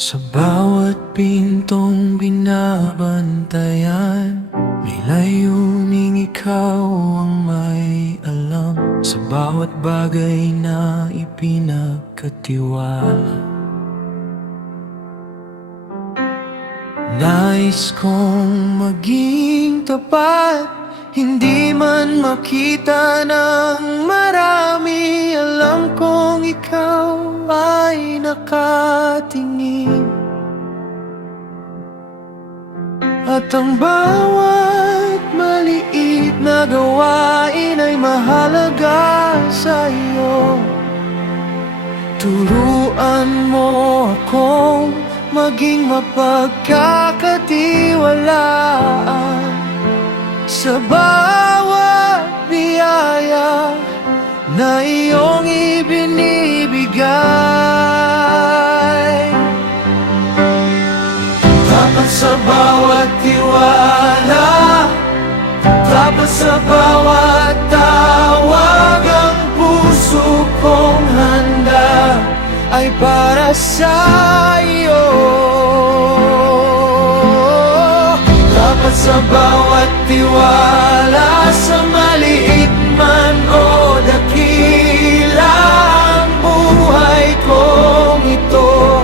Sa bawat pintong binabantayan, may layuning ikaw ang may alam. Sa bawat bagay na ipinagkatiwala, nais kong maging tapat, hindi man makita ng marami. Alam kong ikaw ay nakatingin, at ang bawat maliit na gawain ay mahalaga sa iyo. Turuan mo akong maging mapagkakatiwalaan sa bawat biyaya na iyong ibinibigay. Dapat sa bawat tiwala, dapat sa bawat tawag, ang puso kong handa ay para sa iyo. Dapat sa bawat tiwala, sa maliit man o dakila, ang buhay kong ito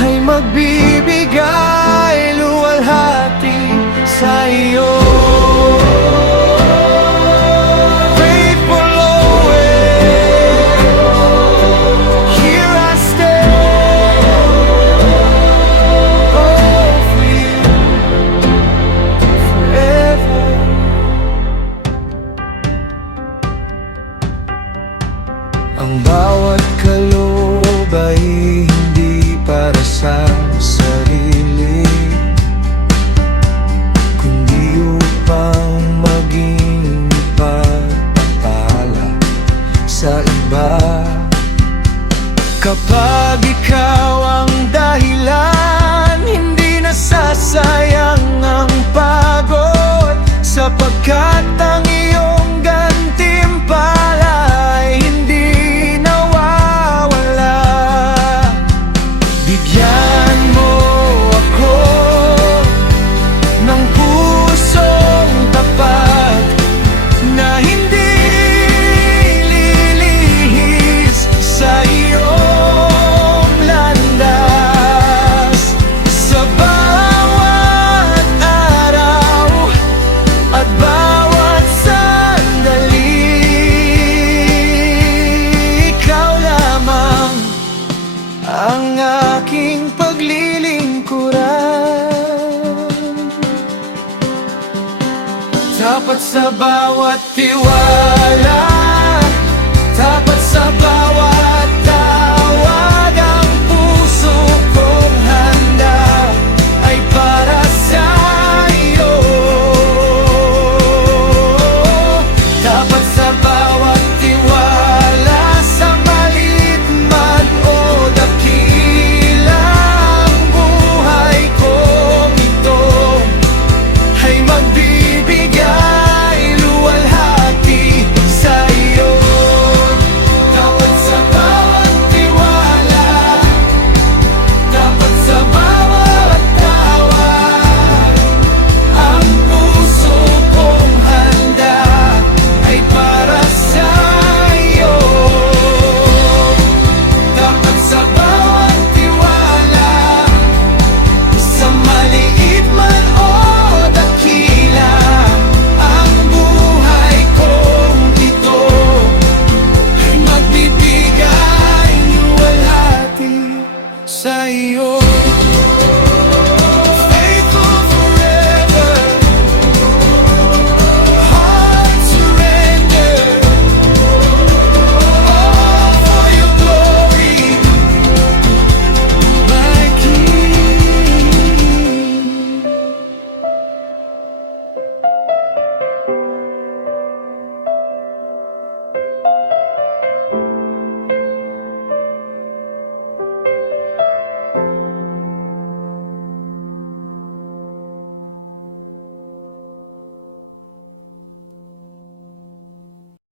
ay magbibigay luwalhati sa iyo. Faithful always, here I stay. Oh, for you forever. Ang bawat kaloob ay hindi para sa sarili, kundi upang maging pagpapala sa iba. Kapag ikaw ang dahilan, hindi nasasayang ang pagod, sapagkat ang iyong gantimpala ay hindi nawawala. Bigyan mo ako ng pusong tapat na hindi lilihis sa iyong landas. Sa bawat araw at bawat sandali, ikaw lamang ang aking paglilingkuran. Dapat sa bawat tiwala, dapat sa bawat tawag, ang puso kong handa ay para sa iyo. Dapat sa bawat tiwala, sa maliit man o dakila, ang buhay kong ito ay magbibigay luwalhati sa iyo. Dapat sa bawat tiwala, dapat sa bawat tawag, ang puso kong handa ay para sa iyo. Dapat sa bawat tiwala, sa maliit man o dakila, ang buhay kong ito ay magbibigay luwalhati sa iyo. Faithful forever, heart surrender, all for your glory, my King.